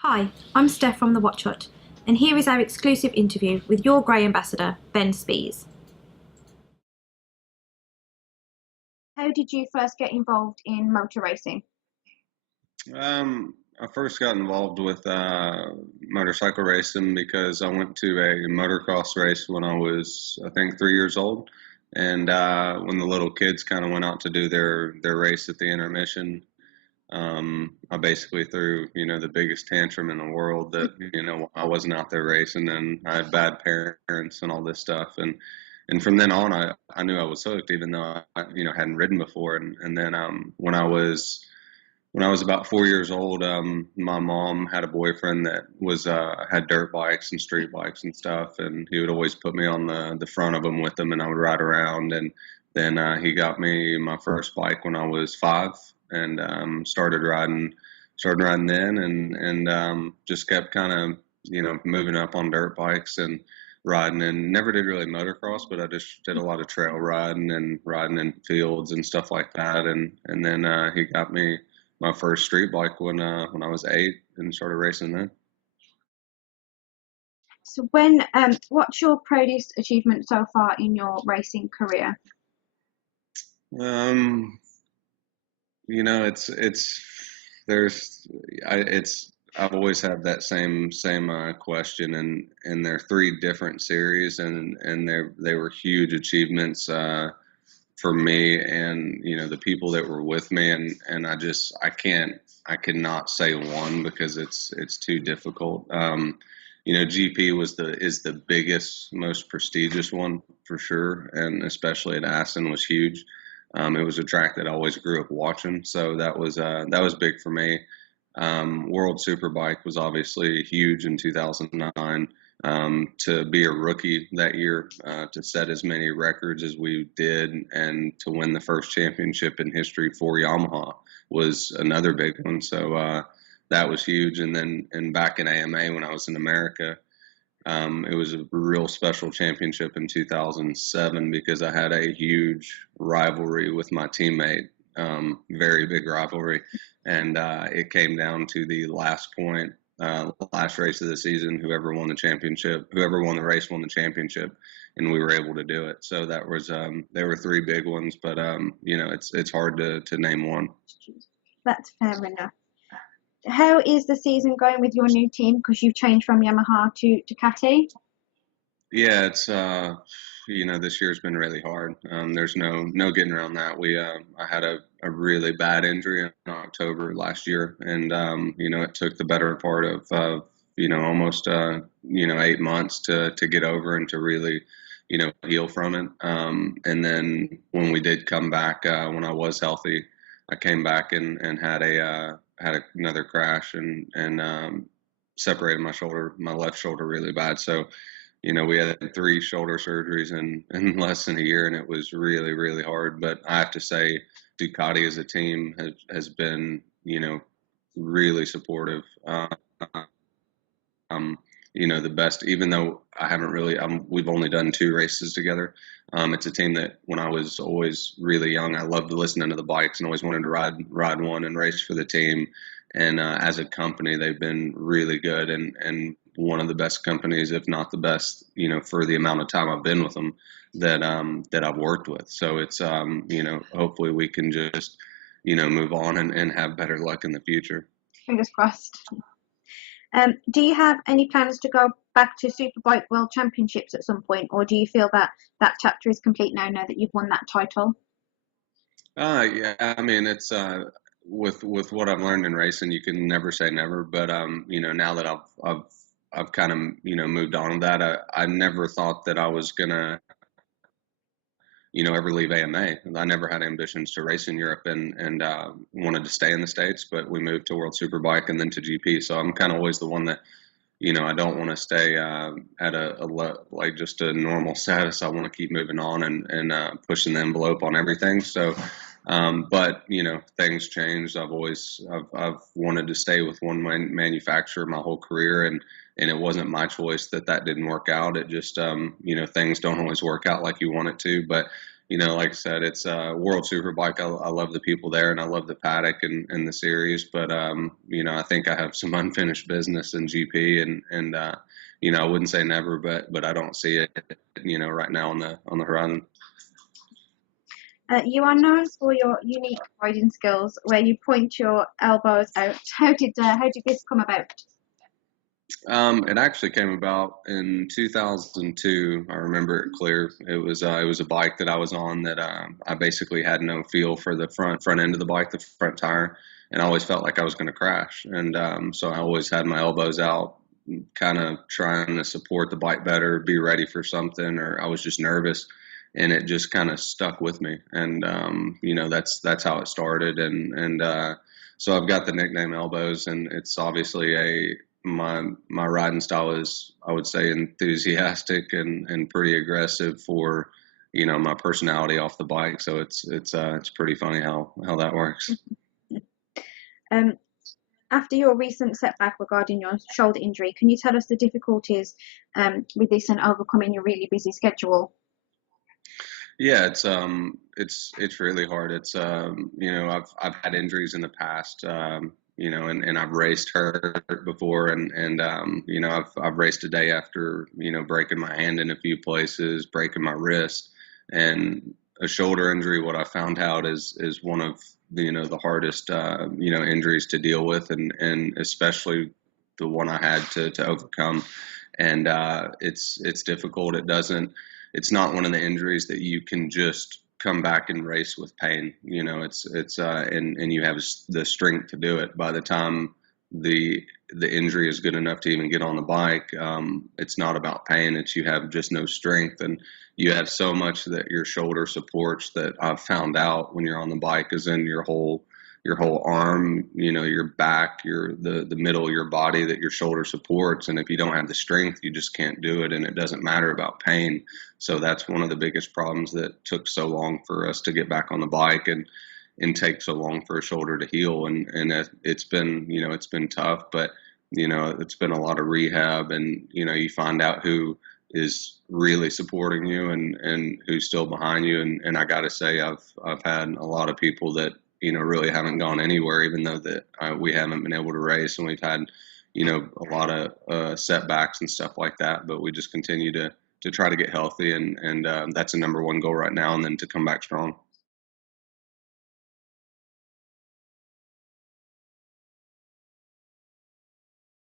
Hi, I'm Steph from the Watch Hut, and here is our exclusive interview with your Grey ambassador, Ben Spies. How did you first get involved in motor racing? I first got involved with motorcycle racing because I went to a motocross race when I was, I think, 3 years old. And when the little kids kind of went out to do their race at the intermission, I basically threw, the biggest tantrum in the world that, I wasn't out there racing and I had bad parents and all this stuff. And from then on, I knew I was hooked, even though I, hadn't ridden before. And then when I was about 4 years old, my mom had a boyfriend that was had dirt bikes and street bikes and stuff, and he would always put me on the front of them with him, and I would ride around. And then he got me my first bike when I was 5, and started riding then, and just kept kind of moving up on dirt bikes and riding, and never did really motocross, but I just did a lot of trail riding and riding in fields and stuff like that. And then he got me my first street bike when I was 8 and started racing then. So, what's your proudest achievement so far in your racing career? Um, it's there's it's I've always had that same question, and they're 3 different series, and they were huge achievements for me, and the people that were with me, and I cannot say one because it's too difficult. GP is the biggest, most prestigious one for sure, and especially at Aston was huge. It was a track that I always grew up watching, so that was big for me. World Superbike was obviously huge in 2009. To be a rookie that year, to set as many records as we did, and to win the first championship in history for Yamaha was another big one. So that was huge. And then back in AMA when I was in America, it was a real special championship in 2007 because I had a huge rivalry with my teammate, very big rivalry, and it came down to the last point, last race of the season. Whoever won the championship, whoever won the race, won the championship, and we were able to do it. So that was there were 3 big ones, but it's hard to name one. That's fair enough. How is the season going with your new team? Because you've changed from Yamaha to Ducati. Yeah, it's this year's been really hard. There's no getting around that. I had a really bad injury in October last year, and it took the better part of almost 8 months to get over and to really heal from it. And then when we did come back, when I was healthy, I came back and had another crash and separated my left shoulder really bad. So we had 3 shoulder surgeries in less than a year, and it was really, really hard. But I have to say, Ducati as a team has been, really supportive. Um, the best, even though I haven't really, we've only done 2 races together. It's a team that when I was always really young, I loved listening to the bikes and always wanted to ride one and race for the team. And as a company, they've been really good and one of the best companies, if not the best, for the amount of time I've been with them that I've worked with. So it's hopefully we can just move on and have better luck in the future. Fingers crossed. Do you have any plans to go back to Superbike World Championships at some point, or do you feel that that chapter is complete now that you've won that title? Yeah, I mean it's with what I've learned in racing, you can never say never. But now that I've kind of moved on to that, I never thought that I was gonna ever leave AMA. I never had ambitions to race in Europe and wanted to stay in the States, but we moved to World Superbike and then to GP. So I'm kind of always the one that I don't want to stay at like just a normal status. I want to keep moving on and pushing the envelope on everything. So, but things changed. I've wanted to stay with one manufacturer my whole career, and it wasn't my choice that didn't work out. It just things don't always work out like you want it to. But like I said, it's World Superbike. I love the people there, and I love the paddock and the series. But I think I have some unfinished business in GP, and I wouldn't say never, but I don't see it, right now on the horizon. You are known for your unique riding skills, where you point your elbows out. How did this come about? It actually came about in 2002. I remember it clear. It was a bike that I was on that I basically had no feel for the front end of the bike, the front tire, and I always felt like I was going to crash. And so I always had my elbows out, kind of trying to support the bike better, be ready for something, or I was just nervous, and it just kind of stuck with me. And that's how it started. And so I've got the nickname Elbows, and it's obviously my riding style is, I would say, enthusiastic and pretty aggressive for my personality off the bike. So it's pretty funny how that works. After your recent setback regarding your shoulder injury, can you tell us the difficulties with this and overcoming your really busy schedule? Yeah, it's really hard. I've had injuries in the past, and I've raced hurt before, and I've raced a day after breaking my hand in a few places, breaking my wrist, and a shoulder injury. What I found out is one of the hardest injuries to deal with, and especially the one I had to overcome, and it's difficult. It's not one of the injuries that you can just come back and race with pain. And you have the strength to do it. By the time the injury is good enough to even get on the bike, it's not about pain. It's you have just no strength, and you have so much that your shoulder supports that I've found out when you're on the bike is in your whole arm, your back, the middle of your body that your shoulder supports. And if you don't have the strength, you just can't do it. And it doesn't matter about pain. So that's one of the biggest problems that took so long for us to get back on the bike and take so long for a shoulder to heal. And it's been tough, but it's been a lot of rehab, and you find out who is really supporting you and who's still behind you. And I got to say, I've had a lot of people that really haven't gone anywhere, even though that we haven't been able to race, and we've had, a lot of setbacks and stuff like that. But we just continue to try to get healthy, and that's the number one goal right now, and then to come back strong.